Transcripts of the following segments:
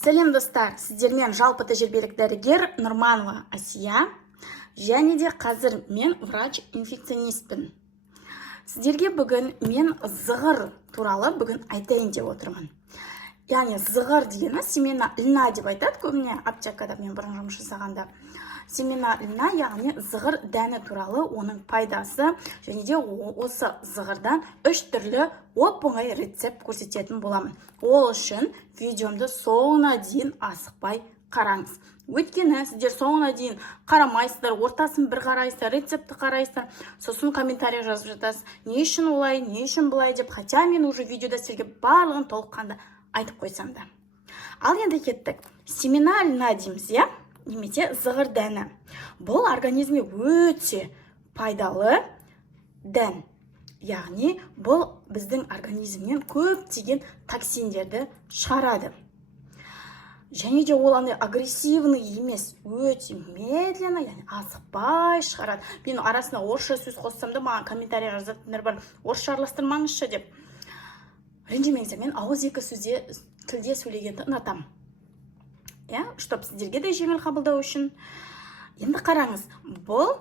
Сәлем достар, сіздермен жалпы тәжірибелік дәрігер Нұрманова Асия, және де қазір мен врач-инфекционистпін. Сіздерге бүгін мен зығыр туралы бүгін айтайын деп отырмын. Яғни зығыр дегені семена льна деп айтады көбіне аптекада мен бұрын жұмыс жасағанда. Семена льна, яғни зығыр дәні туралы, оның пайдасы, және де осы зығырдан 3 түрлі оп-оңай рецепт көрсететін боламын. Ол үшін видеомды соңына дейін асықпай қараңыз. Өйткені сіздер соңына дейін қарамайсыздар, ортасын бір қарайсыздар, рецепті қарайсыздар, сосын комментарий жазып жатасыз. Не үшін олай, не үшін бұлай деп, хотя мен уже видеода сізге барлығын толыққанды айтып қойсам да. Ал енді кеттік. Семена льна дейміз, немесе зығыр дәні. Бұл организмге өте пайдалы дән. Яғни бұл біздің организмнен көптеген токсиндерді шығарады. Және де ол агрессивный емес, өте медленно, яғни асықпай шығарады. Мен арасына орысша сөз қоссам да, маған комментарий жазатындар бар, орысша араластырмаңызшы деп. Ренжімеңіздер, мен ауыз екі тілде сөйлегенді ұнатамын. Чтоб сіздерге де жеңіл қабылдау үшін. Енді қараңыз, бұл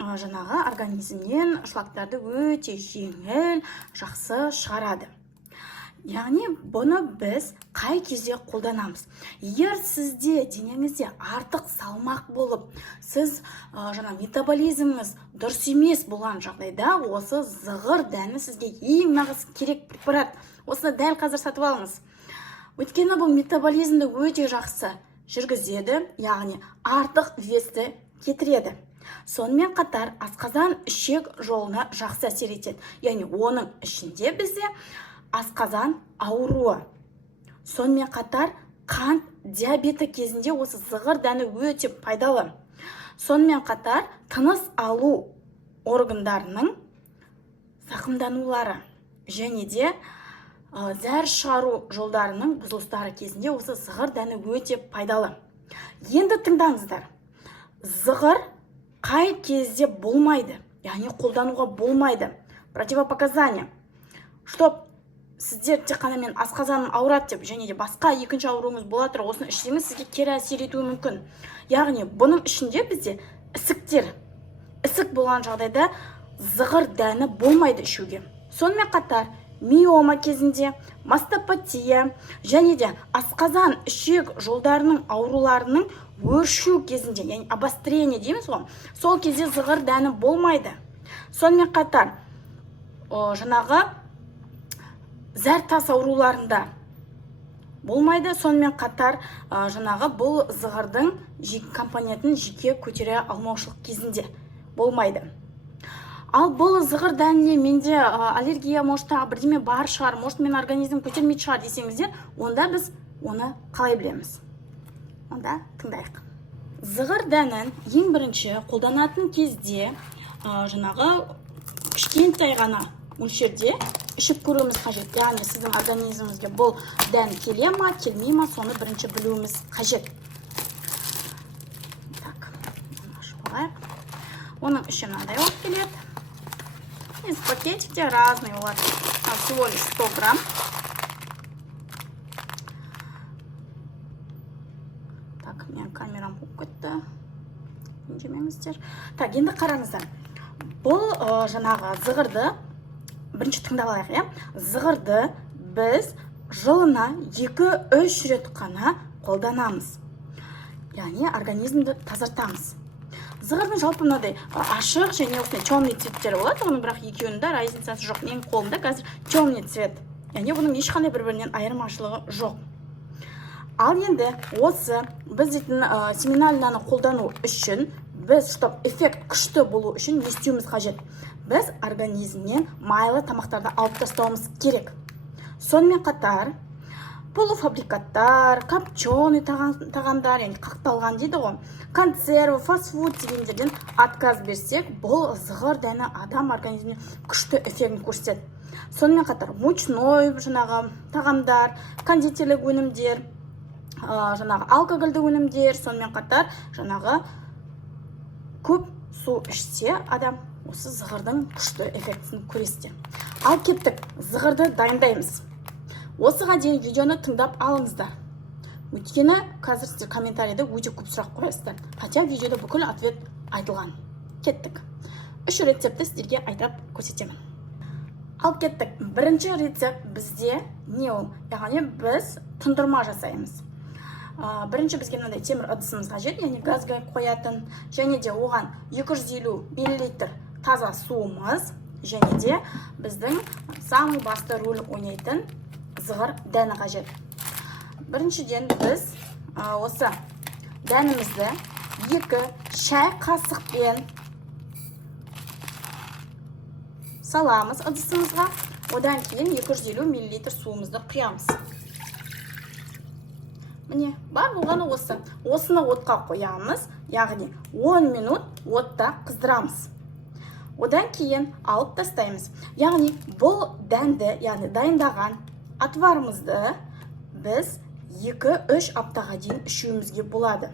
жаңағы организмнен шлактарды өте жеңіл, жақсы шығарады. Яғни бұны біз қай кезде қолданамыз? Егер сізде денеңізде артық салмақ болып, сіз метаболизміңіз дұрыс емес болған жағдайда, осы зығыр дәні сізге ең нағыз керек препарат. Осыны дәл қазір сатып алыңыз. Өйткені бұл метаболизмді өте жақсы жүргізеді, яғни артық весті кетіреді. Сонымен қатар асқазан ішек жолына жақсы әсер етеді. Яғни оның ішінде бізде асқазан ауруы. Сонымен қатар қант диабеті кезінде осы зығыр дәні өте пайдалы. Сонымен қатар тыныс алу органдарының зақымданулары және де зәр шығару жолдарының бұзылыстары кезінде осы зығыр дәні өте пайдалы. Енді тыңдаңыздар. Зығыр қай кезде болмайды, яғни қолдануға болмайды. Противопоказания. Чтоб сіздер тек қана мен асқазаным ауырады деп, және де басқа екінші ауруыңыз бола тұр, осыны ішсеңіз сізге кері әсер етуі мүмкін. Яғни бұның ішінде бізде ісік болған жағдайда зығыр дәні болмайды ішуге. Сонымен қатар миома кезінде, мастопатия және де асқазан ішек жолдарының ауруларының өршу кезінде, яғни обострение дейміз ғой, сол кезде зығыр дәні болмайды. Сонымен қатар жаңағы зәр тас ауруларында болмайды. Сонымен қатар жаңағы бұл зығырдың компонентін жеке көтере алмаушылық кезінде болмайды. Ал бұл зығыр дәніне менде аллергия, может бірдеме бар шығар, может мен организм көтермейді шығар десеңіздер, онда біз оны қалай білеміз? Онда тыңдайық. Зығыр дәнін ең бірінші қолданатын кезде жаңағы кішкентай ғана мөлшерде ішіп көруіміз қажет. Яғни сіздің организміңізге бұл дән келе ма, келмей ма, соны бірінші білуіміз қажет. Так, оның іші мынандай болып келеді. Из пакетикте разные у вас, всего лишь 100 грамм. Так, мен камерам болып кетті. Ренжімеңіздер. Так, енді қараңыздар. Бұл жаңағы зығырды бірінші тыңдап алайық, Зығырды біз жылына 2-3 рет қана қолданамыз. Яғни организмді тазартамыз. Зығырдың жалпы мынадай ашық және осындай темный цветтері болады, оның бірақ екеуінде разницасы жоқ. Менің қолымда қазір темный цвет. Яғни бұның ешқандай бір-бірінен айырмашылығы жоқ. Ал енді осы біз дейтін семена льнаны қолдану үшін, біз чтоб эффект күшті болу үшін не істеуіміз қажет? Біз организмнен майлы тамақтарды алып тастауымыз керек. Сонымен қатар полуфабрикаттар, копченый тағамдар, яғни қақталған дейді ғой, консерві, фастфуд дегендерден отказ берсек, бұл зығыр дәні адам организміне күшті эффектін көрсетеді. Сонымен қатар мучной жаңағы тағамдар, кондитерлік өнімдер, жаңағы алкогольді өнімдер, сонымен қатар жаңағы көп су ішсе адам осы зығырдың күшті эффектісін көресте. Ал кеттік, зығырды дайындаймыз. Осыға дейін видеоны тыңдап алыңыздар. Өйткені қазір сіздер комментарийде өте көп сұрақ қоясыздар. Хотя видеода бүкіл ответ айтылған. Кеттік. 3 рецептті сіздерге айтып көрсетемін. Алып кеттік. Бірінші рецепт бізде не ол? Яғни біз тұндырма жасаймыз. Бірінші бізге мынандай темір ыдысымыз қажет, яғни газға қоятын, және де оған 250 мл таза суымыз, және де біздің самый басты рөл ойнайтын зығыр дәні қажет. Біріншіден біз осы дәнімізді 2 шай қасықпен саламыз ыдысымызға. Одан кейін 250 мл суымызды құямыз. Міне, бар болғаны осы. Осыны отқа қоямыз, яғни 10 минут отта қыздырамыз. Одан кейін алып тастаймыз. Яғни бұл дәнді, яғни дайындаған отварымызды біз 2-3 аптаға дейін ішуімізге болады.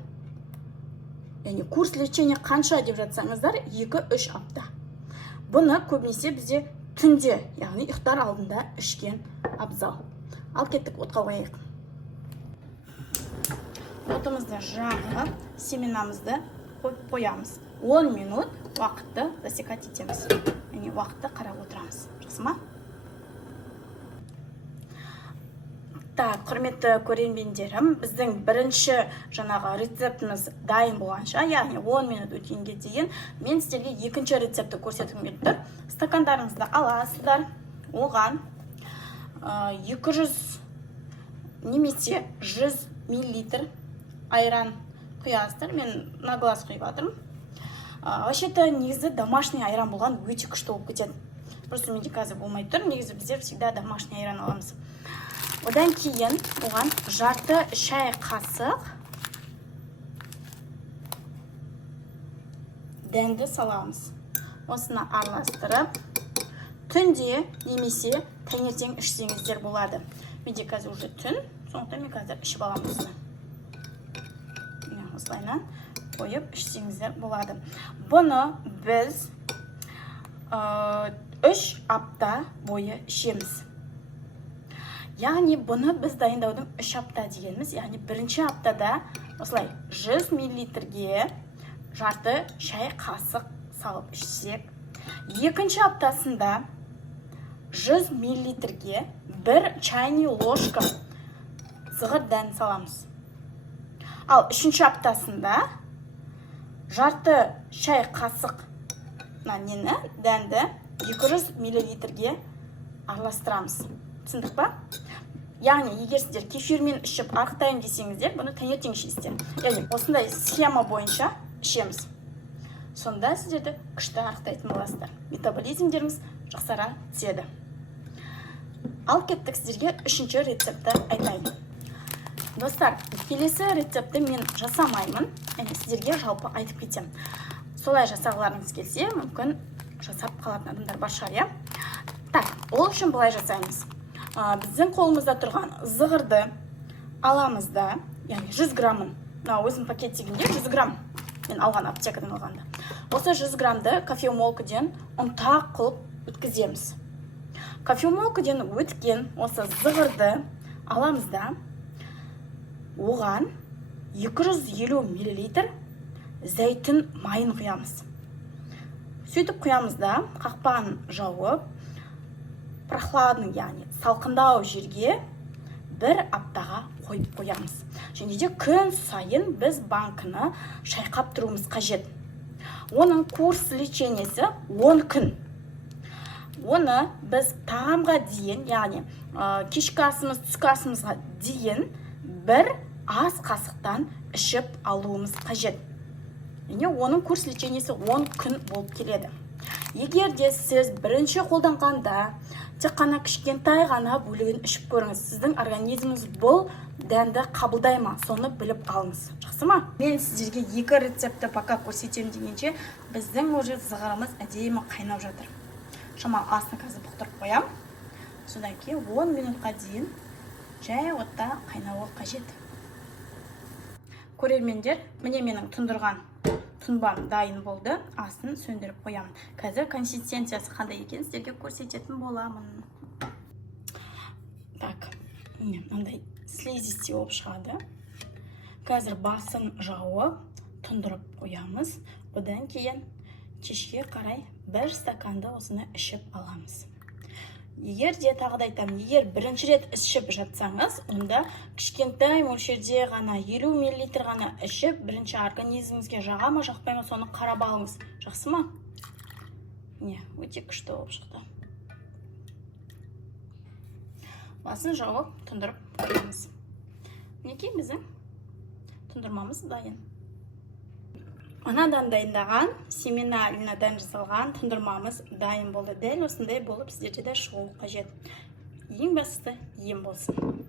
Яғни курс лечения қанша деп жатсаңыздар, 2-3 апта. Бұны көбінесе бізде түнде, яғни ұйықтар алдында ішкен абзал. Ал кеттік, отқа қояйық. Отымызды жағып, семенамызды қоямыз. 10 минут уақытты засекать етеміз. Яғни уақытты қарап отырамыз. Жақсы ма? Так, құрметті көрермендерім, біздің бірінші жаңағы рецептіміз дайын болғанша, яғни 10 минут өткенге дейін мен сіздерге екінші рецепті көрсеткім келіп тұр. Стакандарыңызды аласыздар, оған 200 немесе 100 мл айран құясыздар. Мен на глаз құйып жатырмын. Вообще-то негізі домашний айран болған өте күшті болып кетеді. Просто менде қазір болмай тұр. Негізі біздер всегда домашний айран аламыз. Одан кейін оған жарты шай қасық дәнді саламыз. Осыны араластырып, түнде немесе таңертең ішсеңіздер болады. Менде қазір уже түн, сондықтан мен қазір ішіп аламын осыны. Осылайынан қойып ішсеңіздер болады. Бұны біз 3 апта бойы ішеміз. Яғни бұны біз дайындаудың 3 апта дегеніміз, яғни бірінші аптада осылай 100 мл-ге жарты шай қасық салып ішсек, екінші аптасында 100 мл-ге 1 чайный ложка зығыр дән саламыз. Ал үшінші аптасында жарты шай қасық дәнді 200 мл-ге араластырамыз. Түсіндік па? Яғни, егер сіздер кефирмен ішіп арықтайын десеңіздер, бұны таңертең ішесіздер. Яғни, осындай схема бойынша ішеміз. Сонда сіздерді күшті арықтайтын боласыздар. Метаболизмдеріңіз жақсара түседі. Ал кеттік, сіздерге үшінші рецепті айтайын. Достар, келесі рецепті мен жасамаймын, сіздерге жалпы айтып кетем. Солай жасағыларыңыз келсе, мүмкін жасап қалатын адамдар бар шығар, иә? Так, ол үшін былай жасаймыз. Біздің қолымызда тұрған зығырды аламыз да, яғни 100 граммын, өзім пакеттегінде 100 грамм мен алған, аптекадан алғанда. Осы 100 граммды кофемолкіден ұнтақ қылып өткіземіз. Кофемолкіден өткен осы зығырды аламыз да, оған 250 мл зәйтүн майын құямыз. Сөйтіп құямыз да, қақпағын жауып, прохладный, яғни салқындау жерге 1 аптаға қойып қоямыз. Және де күн сайын біз банкыны шайқап тұруымыз қажет. Оның курс лечениесі 10 күн. Оны біз тағамға дейін, яғни кешкі асымыз, түскі асымызға дейін 1 ас қасықтан ішіп алуымыз қажет. Оның курс лечениесі 10 күн болып келеді. Егер де сіз бірінші қолданғанда тек қана кішкентай ғана бөлігін ішіп көріңіз. Сіздің организміңіз бұл дәнді қабылдай ма, соны біліп алыңыз. Жақсы ма? Мен сіздерге 2 рецепті пока көрсетем дегенше, біздің уже зығырымыз әдейі қайнап жатыр. Шамал астын қазір бұқтырып қоям. Содан кейін 10 минутқа дейін жай отта қайнауы қажет. Көрермендер, міне менің тұндырған тұнбам дайын болды. Астын сөндіріп қоямын. Қазір консистенциясы қандай екен сіздерге көрсететін боламын. Так, мынандай слизистей болып шығады. Қазір басын жауып, тұндырып қоямыз. Одан кейін кешке қарай 1 стаканды осыны ішіп аламыз. Егер де тағыда айтамын, егер бірінші рет ішіп жатсаңыз, онда кішкентай мөлшерде ғана 50 мл ғана ішіп, бірінші организміңізге жаға ма, жақпай ма, соны қарап алыңыз. Жақсы ма? Не, өте күшті болып шықты. Басын жауып, тұндырып қоямыз. Мінекей біздің тұндырмамыз дайын. Анадан дайындаған, семена льнадан жасалған тұндырмамыз дайын болды. Дәл осындай болып сіздерде де шығу қажет. Ең бастысы ем болсын.